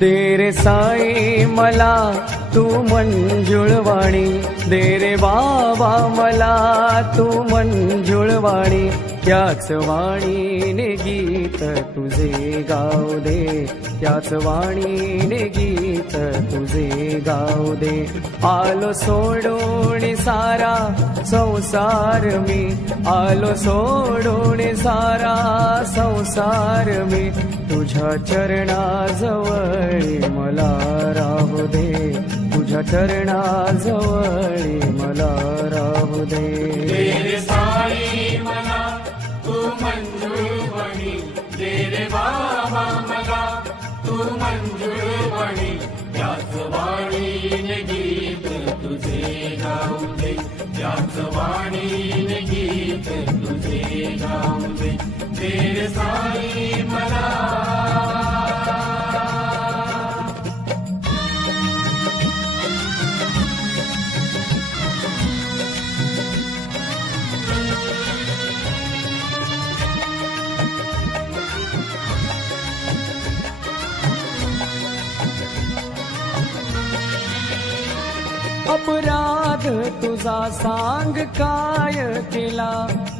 दे रे साई मला तू मंजुळवाणी, दे रे बाबा मला तू मंजुळवाणी, त्याच वाणीने गीत तुझे गाऊ दे, त्याच वाणीने गीत तुझे गाऊ दे. आलो सोडून सारा संसार मी, आलो सोडून सारा संसार मी, तुझ्या चरणाजवळी मला राहू दे, तुझ्या चरणाजवळी मला राहू दे. दे रे साई मला तू मंजुळवाणी, दे रे बाबा मला तू मंजुळवाणी, त्याच वाणीने गीत तुझे गाऊ दे, त्याच वाणीने गीत तुझे गाऊ दे. दे रे साई मला. अपराध तुझा सांग काय केला,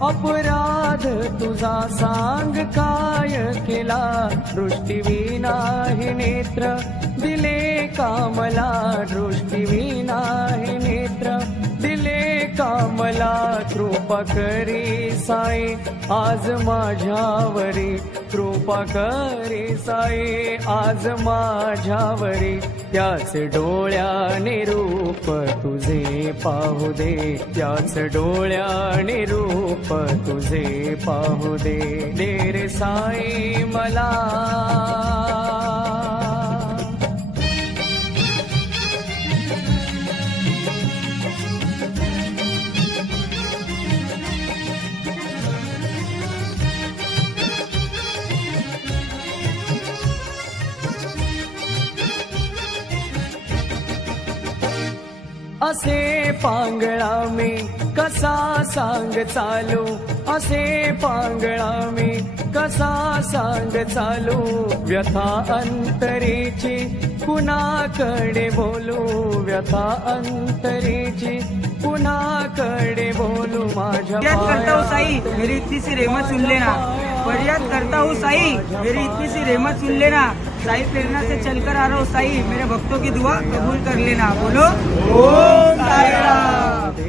अपराध तुझा सांग काय केला, दृष्टीविना हे नेत्र दिले कामला, दृष्टीविना हे नेत्र दिले कामला. कृपा करी साई आज माझ्यावरी, कृपा करी साई आज माझ्यावरी, त्याच डोळ्याने रूप तुझे पाहू दे, त्याच डोळ्याने रूप तुझे पाहू दे. दे रे साई मला. असे पांगळा मी कसा सांग चालू, असे पांगळा मी कसा सांग चालू, व्यथा अंतरीची कुणाकडे बोलू, व्यथा अंतरीची कुणाकडे बोलू. माझ्या फरियाद करता हूँ साई मेरी इतनी सी रहमत सुन लेना, फरियाद करता हूँ साई मेरी इतनी सी रहमत सुन लेना, साई प्रेरणा से चलकर आ रहा हूँ साई, मेरे भक्तों की दुआ कबूल कर लेना. बोलो ओम साई राम.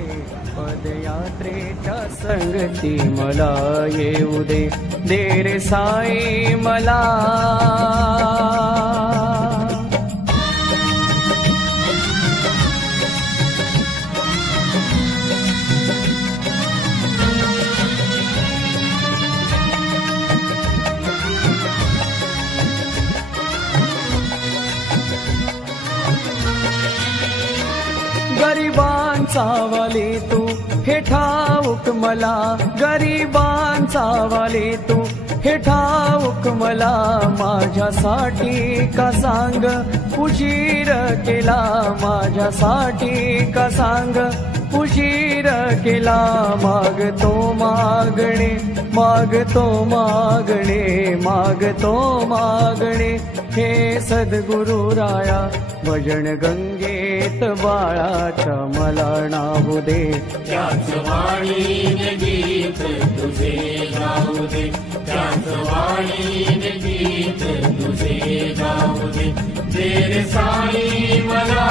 पदयात्रेच्या संगती मला येऊ दे, दे रे साई मला. गरिबांचा वाली तू हे ठाऊक मला, गरिबांचा वाली तू हे ठाऊक मला, माझ्यासाठी का सांग उशीर केला, माझ्यासाठी का सांग उशीर केला. मागतो मागणे, मागतो मागणे, मागतो मागणे, हे सद्गुरु राया भजन गंगेत बाळाच्या मला नाहू दे, त्याच वाणीने गीत तुझे गाऊ दे, त्याच वाणीने गीत तुझे गाऊ दे. दे रे साई मला.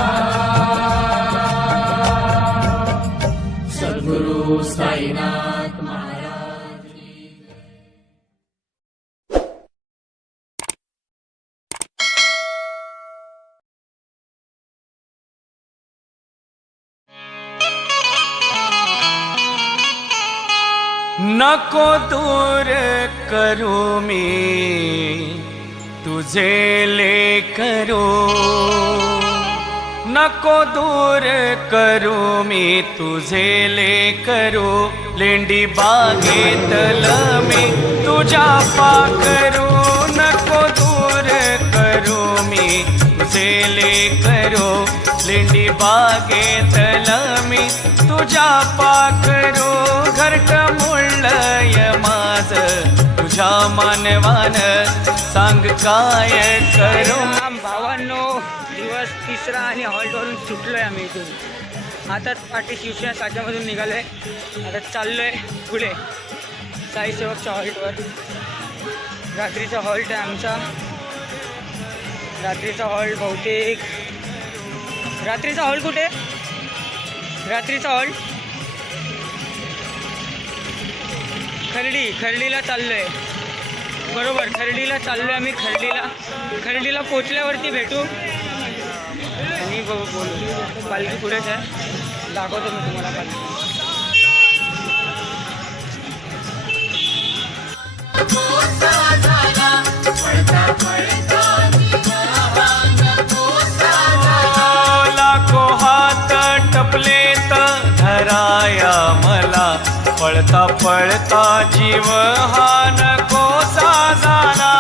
सद्गुरु साईनाथ महाराज. नको दूर करू मी तुझे लेकरू, नको दूर करू मी तुझे लेकरू, लेंडी बागेतल मी तुझ्या पाखरू, नको दूर करू मी तुझे लेकरू, लेंडी बागेतल मी तुझ्या पाखरू. घरट मुळय माझ तुझ्या मानवान, सांग काय करू. भावा तिसरा आणि हॉल्टवरून सुटलो आहे आम्ही इथून. आता पाठी शिवसेना साच्यामधून निघालो आहे. आता चाललो आहे पुढे साई सेवकच्या हॉल्टवर. रात्रीचा हॉल्ट आहे आमचा. रात्रीचा हॉल्ट बहुतेक रात्रीचा हॉल्ट कुठे? रात्रीचा हॉल्ट खर्डीला चाललो आहे. बरोबर खर्डीला चाललो आहे आम्ही. खर्डीला पोचल्यावरती भेटू आणि बोलू. पालखी पुढेच आहे, दाखवतो मी तुम्हाला पालखी. लाखो हात टपलेत धराया मला, पळता पळता जीव हा नकोसा झाला.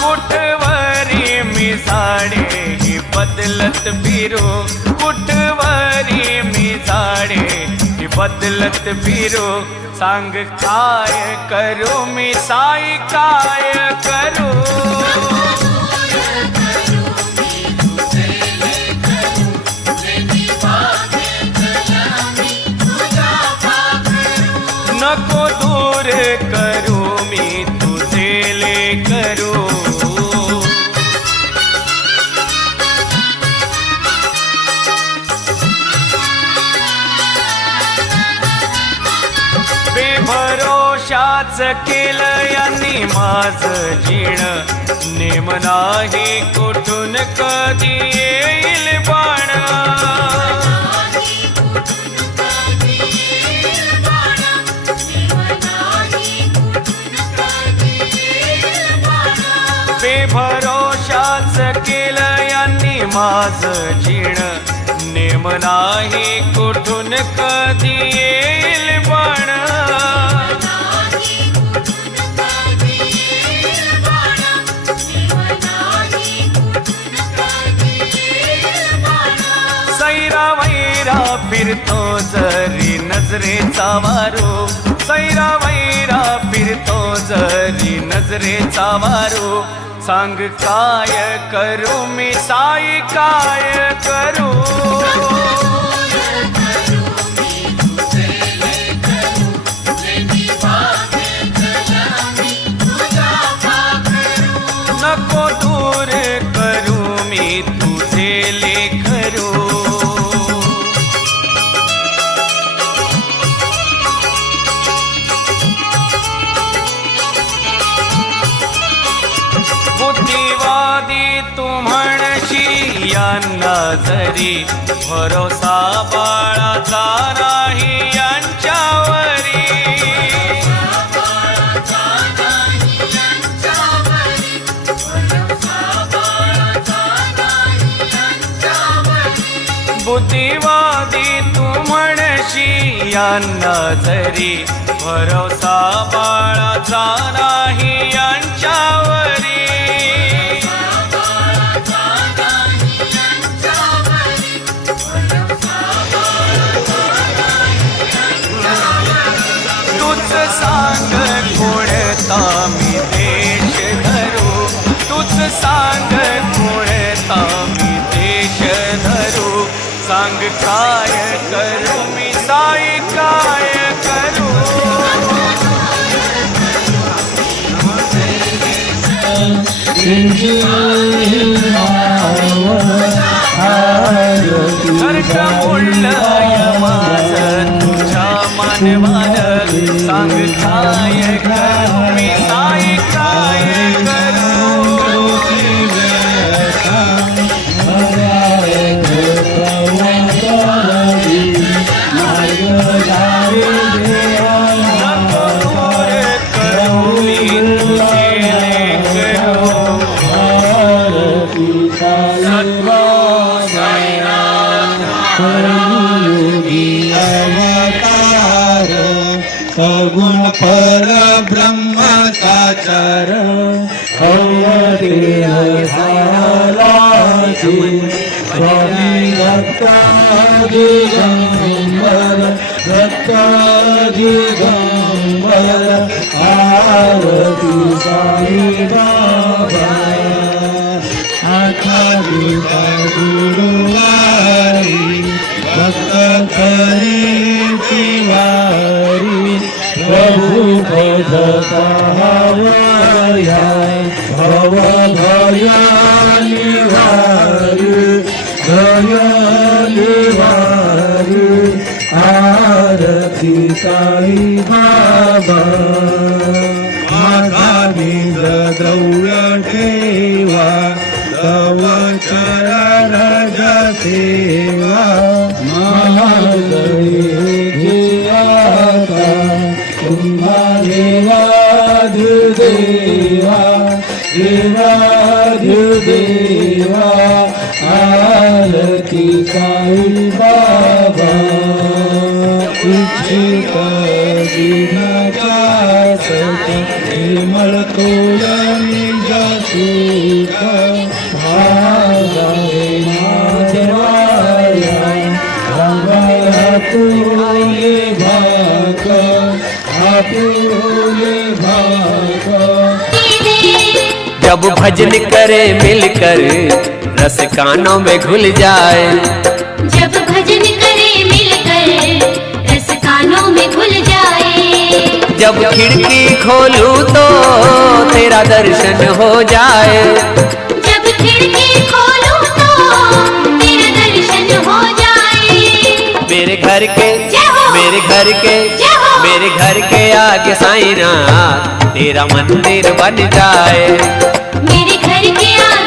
कुठवरी मी झाडे ही बदलत फिरू, कुठवरी मी झाडे ही बदलत फिरू. सांग काय करू मी साई, काय करू? नको दूर करू मी तुझे लेकरू. बेभरोशाच केलं यांनी माझं जीण, नेम नाही कुठून कधी येईल बाण. बेभरोशाच केलं यांनी माझं जीण, नेम नाही कुठून कधी येईल बाण. सैरा वैरा फिरतो जरी नजरेचा वारू, सैरा वैरा फिरतो जरी नजरेचा वारू. सांग काय करू मी साई, काय करू? नको दूर करू मी तुझे लेकरू. बुद्धिवादी तू म्हणशी यांना जरी, भरोसा बाळाचा नाही यांच्यावरी. बुद्धिवादी तू म्हणशी यांना जरी, भरोसा बाळाचा नाही यांच्यावरी. तूच सांग कोणता मी देश धरू, तूच सांग कोणता मी देश धरू. सांग काय करू मी साई, काय करू? घरट बोललं माझं तुझ्या मानवान. सांग काय करू मी साई, काय करू? सगुण पर ब्रह्म साचार अवधेय सालासी स्वामी दत्ता दिगंबर दत्त दिगंबर आरती साई बाबा आखाडी गुरुवारी भक्त खरी वारी प्रभु पद पावया भव भया निवारी भया निवारी आरती साई बाबा आगामी द्रव्य ठेवा तव चरण सेवा महागणी तुम्हा देवाधिदेवा देवाधिदेवा आरती साई बाबा इच्छित विघ्नाचा सत निर्मळ तोलनी जसूत भागावे माझवाया भागाया तुले भाग आपुले भाग जब भजन करे मिलकर रस कानों में घुल जाए, जब भजन करे मिलकर रस कानों में घुल जाए, जब खिड़की खोलूं तो तेरा दर्शन हो जाए, जब खिड़की खोलूं तो तेरा दर्शन हो जाए। मेरे घर के जय हो, मेरे घर के जय हो, मेरे घर के आगे साईनाथ तेरा मंदिर बन जाए, मेरे घर के आगे